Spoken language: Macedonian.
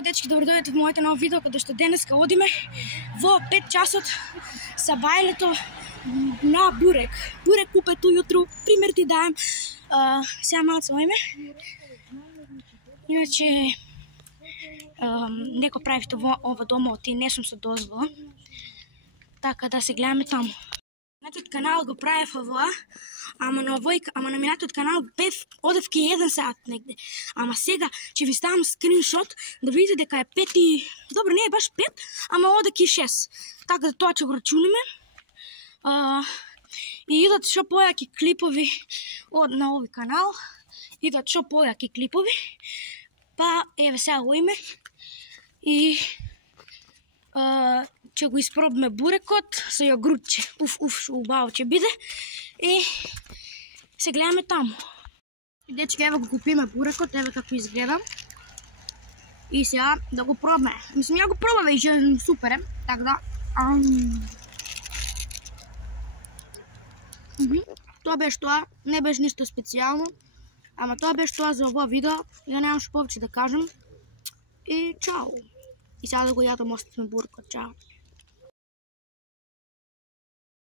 Здраво, дечки, добро дојдете во моето ново видео, каде што денеска одиме во 5 часот са бајлето на бурек. Бурек купет ујутру, пример ти даjem. Сега малце оиме. Иначе, неко правите ова домот и не сум се дозвола. Така да се гледаме таму. Минатиот канал го правев ова, ама на минатиот канал одев ке 1 саат негде. Ама сега ќе ви ставам скриншот да видите дека е 5 и... Добро, не е баш 5, ама оде ке 6. Така да тоа ќе го рачунеме. И идат шо појаки клипови на овој канал. Идат шо појаки клипови. Па, еве сега го име. И... ќе го испробиме бурекот со јогуртче. Шо убаво ќе биде. И се гледаме таму. Дечки, еве го купиме бурекот, еве како изгледа. И сега да го пробаме. Мислам, ја го пробаме и ќе супер е. Така да... Тоа беше тоа, не беше ништо специјално. Ама тоа беше тоа за ова видео. Ја немам што повеќе да кажам. И чао. И сега да го јадам, оставаме бурекот. Чао.